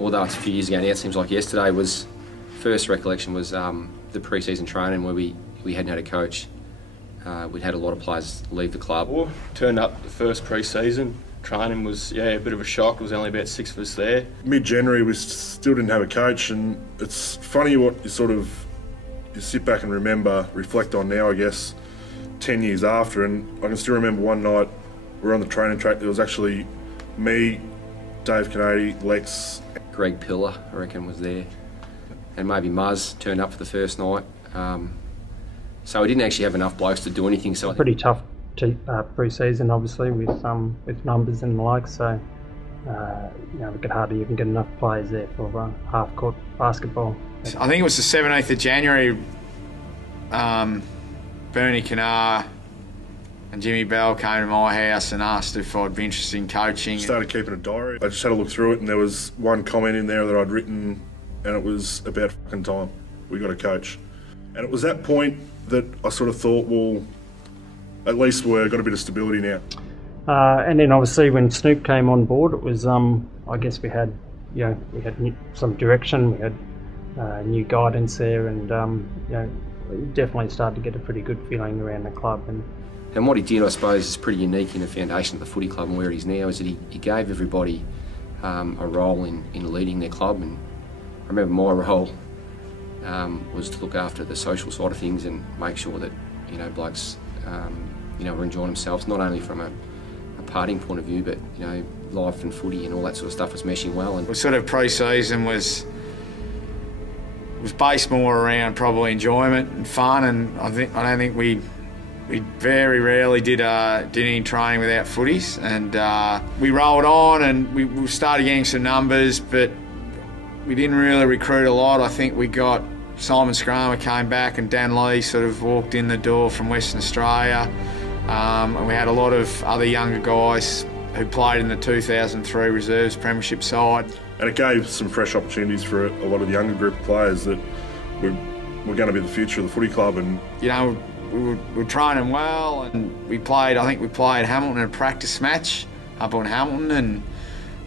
although it's a few years ago now, it seems like yesterday, was first recollection was the pre-season training where we hadn't had a coach. We'd had a lot of players leave the club. Turned up the first pre-season. Training was, a bit of a shock. There was only about 6 of us there. Mid-January, we still didn't have a coach, and it's funny what you sit back and reflect on now, I guess, 10 years after. And I can still remember one night we were on the training track. There was actually me, Dave Kennedy, Lex. Greg Pillar, I reckon, was there. And maybe Muzz turned up for the first night. So we didn't actually have enough blokes to do anything. So pretty tough pre-season, obviously, with numbers and the like. So we could hardly even get enough players there for half-court basketball. I think it was the 17th of January. Bernie Cannar and Jimmy Bell came to my house and asked if I'd be interested in coaching. I started keeping a diary. I just had a look through it, and there was one comment in there that I'd written, and it was about fucking time we got a coach. And it was that point that I sort of thought, well, at least we've got a bit of stability now. And then obviously when Snoop came on board, it was I guess we had some direction, we had new guidance there, and we definitely started to get a pretty good feeling around the club. And what he did, I suppose, is pretty unique in the foundation of the footy club and where it is now, is that he gave everybody a role in leading their club. And I remember my role was to look after the social side of things and make sure that blokes were enjoying themselves, not only from a partying point of view, but life and footy and all that sort of stuff was meshing well. And sort of pre-season was based more around probably enjoyment and fun, and I don't think we very rarely did any training without footies, and we rolled on and we started getting some numbers, but we didn't really recruit a lot. I think we got Simon Scramer came back, and Dan Lee sort of walked in the door from Western Australia, and we had a lot of other younger guys who played in the 2003 Reserves Premiership side. And it gave some fresh opportunities for a lot of the younger group of players that were going to be the future of the footy club. And we were training well, and I think we played Hamilton in a practice match up on Hamilton,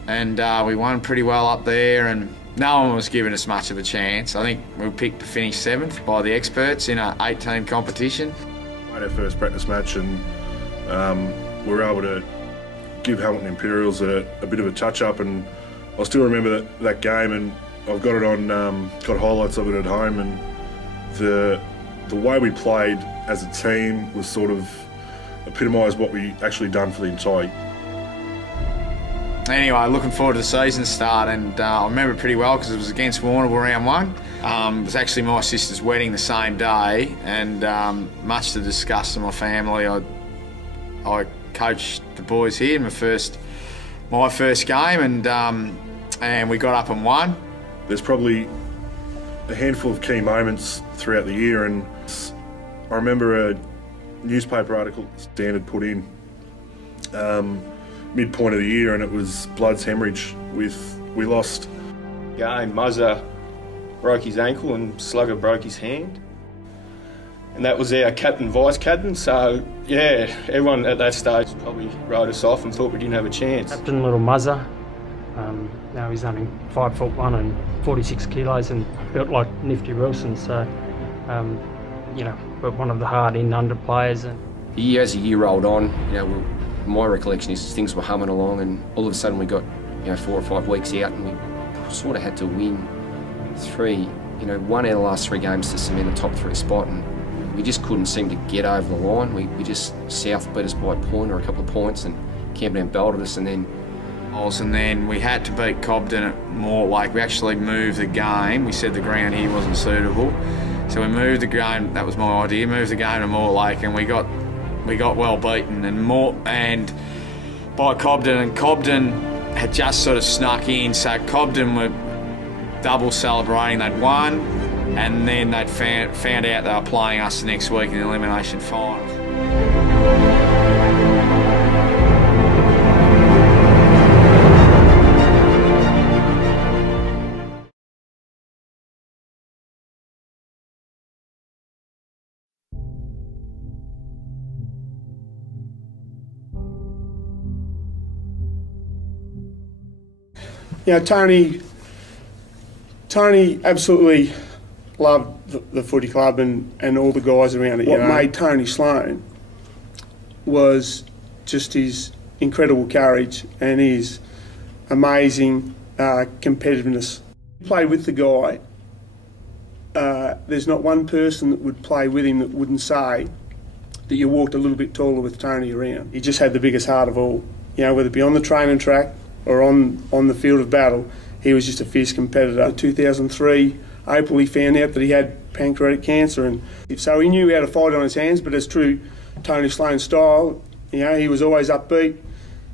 and we won pretty well up there, and no one was giving us much of a chance. I think we were picked to finish 7th by the experts in an 8-team competition. We played our first practice match, and we were able to give Hamilton Imperials a bit of a touch-up, and I still remember that game, and I've got it on, got highlights of it at home, and the way we played as a team was sort of epitomised what we actually done for the entire. Anyway, looking forward to the season start, and I remember it pretty well because it was against Warrnambool round 1. It was actually my sister's wedding the same day, and much to the disgust of my family, I coached the boys here in my first game, and we got up and won. There's probably a handful of key moments throughout the year, and I remember a newspaper article Standard put in midpoint of the year, and it was Blood's hemorrhage. We lost. Game, Muzzer broke his ankle and Slugger broke his hand. And that was our captain, vice-captain, so yeah, everyone at that stage probably wrote us off and thought we didn't have a chance. Captain Little Muzzer, now he's only 5'1" and 46 kilos and built like Nifty Wilson, so but one of the hard-in under players. And as the year rolled on, my recollection is things were humming along, and all of a sudden we got 4 or 5 weeks out, and we sort of had to win 1 out of the last 3 games to cement the top 3 spot, and we just couldn't seem to get over the line. We just South beat us by a point or a couple of points, and Camperdown belted us, and then we had to beat Cobden at Mortlake. We actually moved the game. We said the ground here wasn't suitable, so we moved the game. That was my idea. Moved the game to Mortlake, and we got well beaten and by Cobden, and Cobden had just sort of snuck in, so Cobden were double celebrating. They'd won, and then they'd found out they were playing us the next week in the elimination final. Tony Tony absolutely loved the footy club and all the guys around it. What made Tony Sloan was just his incredible courage and his amazing competitiveness. Play with the guy. There's not one person that would play with him that wouldn't say that you walked a little bit taller with Tony around. He just had the biggest heart of all. You know, whether it be on the training track or on the field of battle, he was just a fierce competitor. In 2003, April, he found out that he had pancreatic cancer, and so he knew how to fight on his hands, but as true Tony Sloan style, you know, he was always upbeat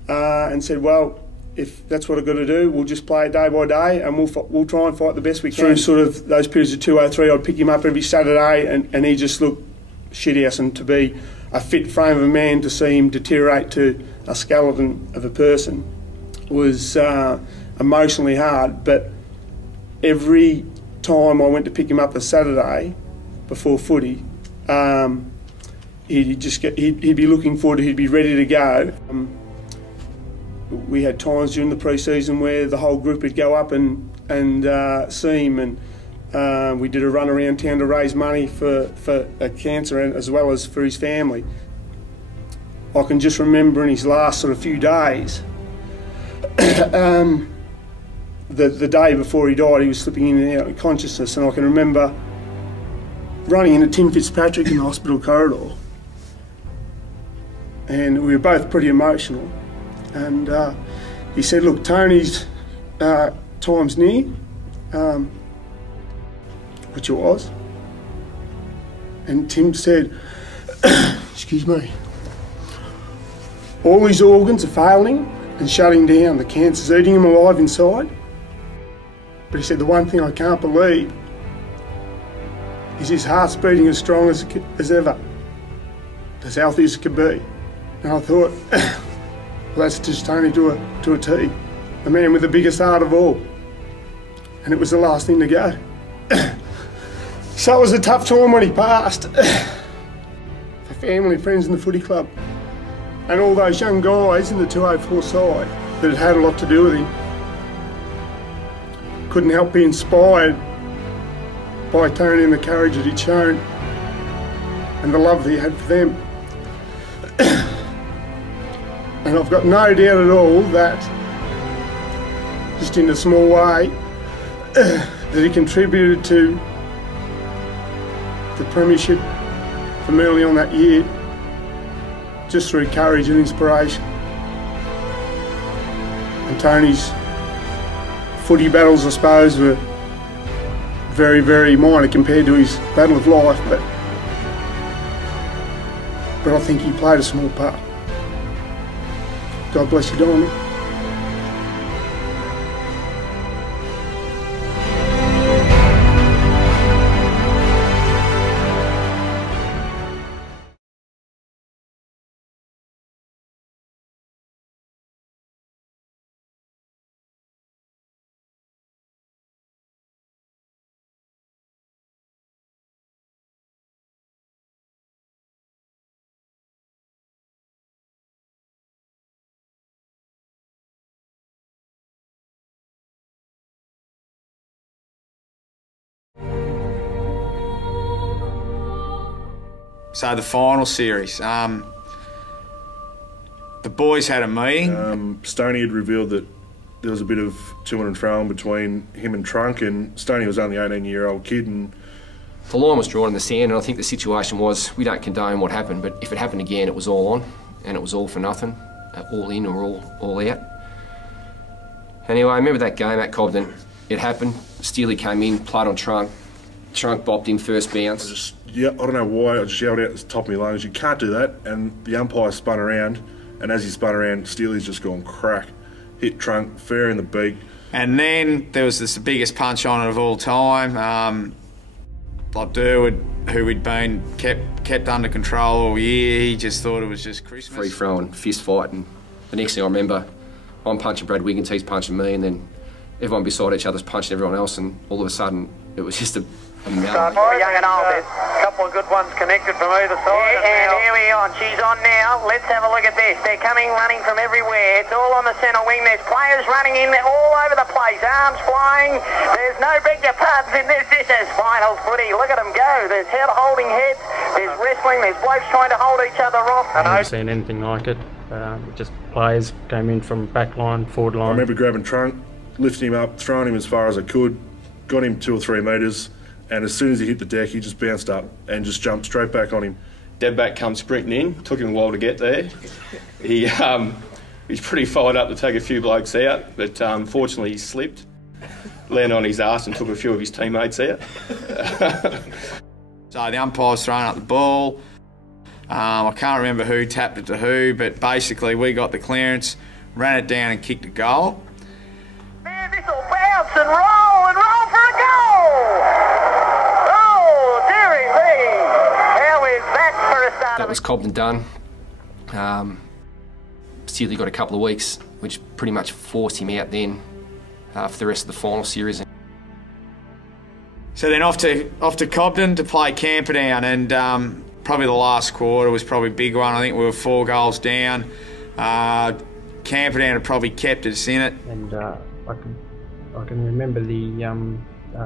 and said, well, if that's what I've got to do, we'll just play it day by day and we'll try and fight the best we can. Through sort of those periods of 203, I'd pick him up every Saturday and he just looked shithouse, and to be a fit frame of a man, to see him deteriorate to a skeleton of a person was emotionally hard. But every time I went to pick him up the Saturday before footy, he'd be looking forward to, he'd be ready to go. We had times during the pre-season where the whole group would go up and see him, and we did a run around town to raise money for cancer and as well as for his family. I can just remember in his last sort of few days, the day before he died, he was slipping in and out of consciousness, and I can remember running into Tim Fitzpatrick in the hospital corridor, and we were both pretty emotional. And he said, look, Tony's time's near, which it was. And Tim said, excuse me, all his organs are failing and shutting down. The cancer's eating him alive inside. But he said, the one thing I can't believe is his heart's beating as strong as ever, as healthy as it could be. And I thought, well, that's just Tony to a T. The man with the biggest heart of all. And it was the last thing to go. So it was a tough time when he passed. For family, friends in the footy club, and all those young guys in the 204 side that had had a lot to do with him. Couldn't help be inspired by Tony and the courage that he'd shown and the love that he had for them. And I've got no doubt at all that, just in a small way, that he contributed to the Premiership from early on that year, just through courage and inspiration. And Tony's footy battles, I suppose, were very, very minor compared to his battle of life, but I think he played a small part. God bless you, Dominic. So the final series, the boys had a meeting. Stoney had revealed that there was a bit of to and fro in between him and Trunk, and Stoney was only an 18-year-old kid. And the line was drawn in the sand, and I think the situation was, we don't condone what happened, but if it happened again, it was all on, and it was all for nothing, all in or all out. Anyway, I remember that game at Cobden. It happened. Steely came in, played on Trunk. Trunk bopped him first bounce. I don't know why, I just yelled out at the top of my lungs, you can't do that, and the umpire spun around, and as he spun around, Steely's just gone crack. Hit Trunk fair in the beak. And then there was the biggest punch on it of all time. Like Durwood, who we'd been kept under control all year, he just thought it was just Christmas. Free throw and fist fight, and the next thing I remember, I'm punching Brad Wiggins, he's punching me, and then everyone beside each other's punching everyone else, and all of a sudden it was just a Young and old. There's a couple of good ones connected from either side. Yeah, and here we are. She's on now. Let's have a look at this. They're coming running from everywhere. It's all on the centre wing. There's players running in all over the place. Arms flying. There's no beg your pardons in this. This is finals footy. Look at them go. There's head holding heads. There's wrestling. There's blokes trying to hold each other off. I've never seen anything like it. Just players came in from back line, forward line. I remember grabbing Trunk, lifting him up, throwing him as far as I could, got him 2 or 3 metres, and as soon as he hit the deck, he just bounced up and just jumped straight back on him. Deadback comes sprinting in. Took him a while to get there. He's pretty fired up to take a few blokes out, but unfortunately he slipped, landed on his arse and took a few of his teammates out. So the umpire's throwing up the ball. I can't remember who tapped it to who, but basically we got the clearance, ran it down and kicked a goal. Man, this will bounce and roll for a goal! Oh, dearie me! How is that for a start? That was Cobden done. Sealy got a couple of weeks, which pretty much forced him out then for the rest of the final series. So then off to Cobden to play Camperdown, and probably the last quarter was probably a big one. I think we were 4 goals down. Camperdown had probably kept us in it. And I can remember the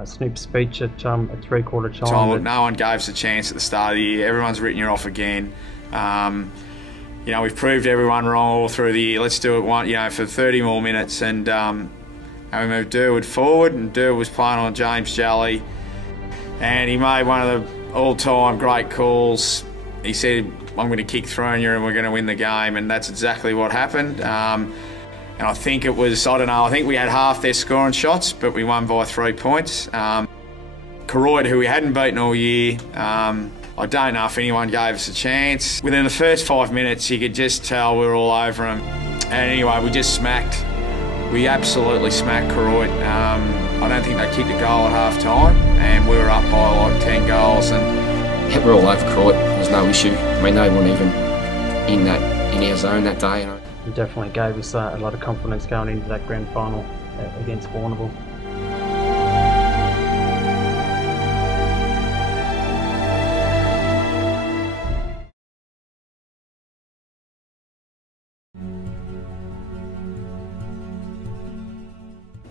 Snoop speech at 3/4 time. Look, no one gave us a chance at the start of the year. Everyone's written you off again. You know, we've proved everyone wrong all through the year. Let's do it for 30 more minutes. And we moved Durwood forward, and Durwood was playing on James Jolly, and he made one of the all-time great calls. He said, "I'm going to kick through you and we're going to win the game," and that's exactly what happened. And I think it was, I don't know, I think we had half their scoring shots, but we won by 3 points. Koroyd, who we hadn't beaten all year, I don't know if anyone gave us a chance. Within the first 5 minutes, you could just tell we were all over them. And anyway, we absolutely smacked Koroyd. I don't think they kicked a goal at half time, and we were up by like 10 goals. And Yeah, we're all over Koroyd. There's no issue. I mean, they weren't even in our zone that day. It definitely gave us a lot of confidence going into that grand final against Warrnambool.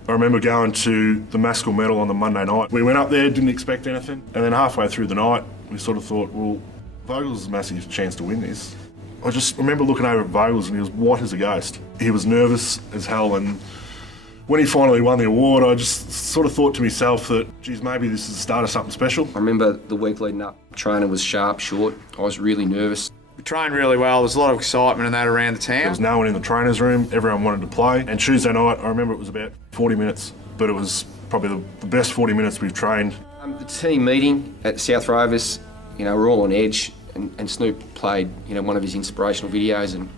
I remember going to the Maskell Medal on the Monday night. We went up there, didn't expect anything, and then halfway through the night, we sort of thought, well, Vogel's a massive chance to win this. I just remember looking over at Vogels and he was white as a ghost. He was nervous as hell, and when he finally won the award, I just sort of thought to myself that, geez, maybe this is the start of something special. I remember the week leading up, trainer was sharp, short. I was really nervous. we trained really well. There's a lot of excitement and that around the town. There was no one in the trainer's room. Everyone wanted to play. And Tuesday night, I remember it was about 40 minutes, but it was probably the best 40 minutes we've trained. The team meeting at South Rovers, we're all on edge, and Snoop played, one of his inspirational videos, and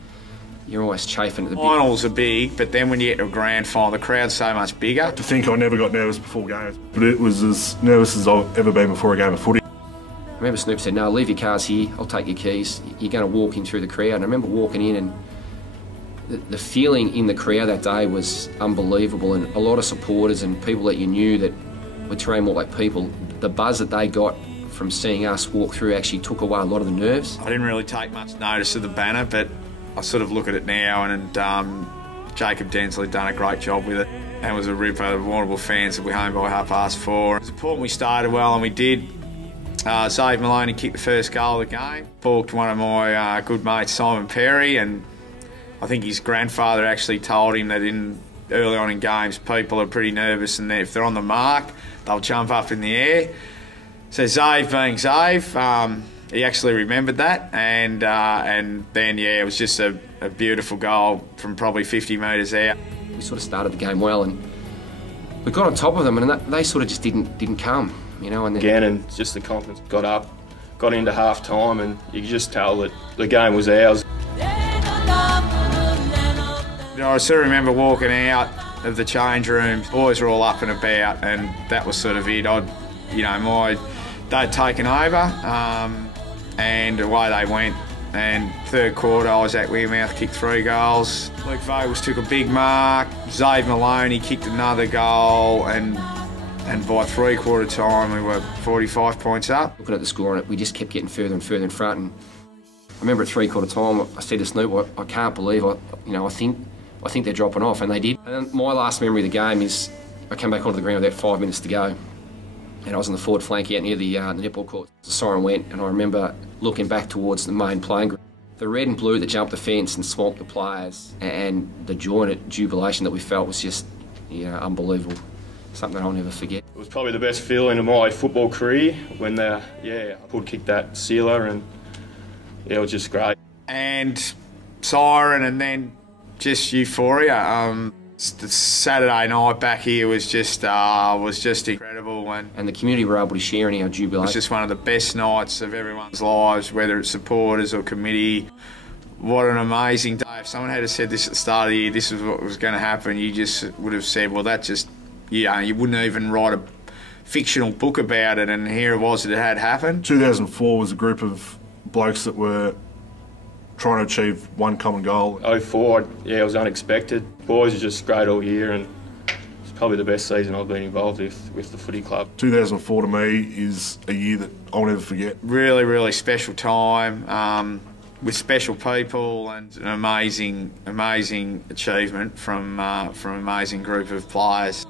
you're always chafing at the bit. Finals are big, but then when you get to a grand final, the crowd's so much bigger. To think I never got nervous before games, but it was as nervous as I've ever been before a game of footy. I remember Snoop said, "No, leave your cars here, I'll take your keys. You're going to walk in through the crowd." And I remember walking in, and the feeling in the crowd that day was unbelievable, and a lot of supporters and people that you knew that were Terrain Mortlake people, the buzz that they got from seeing us walk through actually took away a lot of the nerves. I didn't really take much notice of the banner, but I sort of look at it now, and Jacob Densley done a great job with it. And it was a rip of the Warrnambool fans that we home by 4:30. It's important we started well, and we did. Zave Maloney kicked the first goal of the game. Balked one of my good mates, Simon Perry, and I think his grandfather actually told him that early on in games, people are pretty nervous, and if they're on the mark, they'll jump up in the air. So Zave being Zave, he actually remembered that, and then, yeah, it was just a beautiful goal from probably 50 metres out. We sort of started the game well, and we got on top of them, and they sort of just didn't come, And then again, and just the confidence got up, got into half time, and you could just tell that the game was ours. I sort of remember walking out of the change rooms, boys were all up and about, and that was sort of it. They'd taken over, and away they went. And third quarter, I was at Wearmouth, kicked 3 goals. Luke Vogels took a big mark. Zave Maloney kicked another goal, and and by three-quarter time we were 45 points up. Looking at the score on it, we just kept getting further and further in front. And I remember at three-quarter time, I said to Snoop, I can't believe, I think they're dropping off, and they did. And my last memory of the game is I came back onto the ground with about 5 minutes to go, and I was on the forward flank out near the netball court. The siren went, and I remember looking back towards the main playing group. The red and blue that jumped the fence and swamped the players, and the joy and jubilation that we felt was just, unbelievable. Something that I'll never forget. It was probably the best feeling of my football career when I could kick that sealer, and it was just great. And siren, and then just euphoria. The Saturday night back here was just incredible, and the community were able to share in our jubilation. It was just one of the best nights of everyone's lives, whether it's supporters or committee. What an amazing day! If someone had said this at the start of the year, this is what was going to happen, you just would have said, well, that just, you wouldn't even write a fictional book about it, and here it was, it had happened. 2004 was a group of blokes that were trying to achieve one common goal. 04, it was unexpected. Boys are just great all year, and it's probably the best season I've been involved with the footy club. 2004 to me is a year that I'll never forget. Really, really special time with special people, and an amazing achievement from an amazing group of players.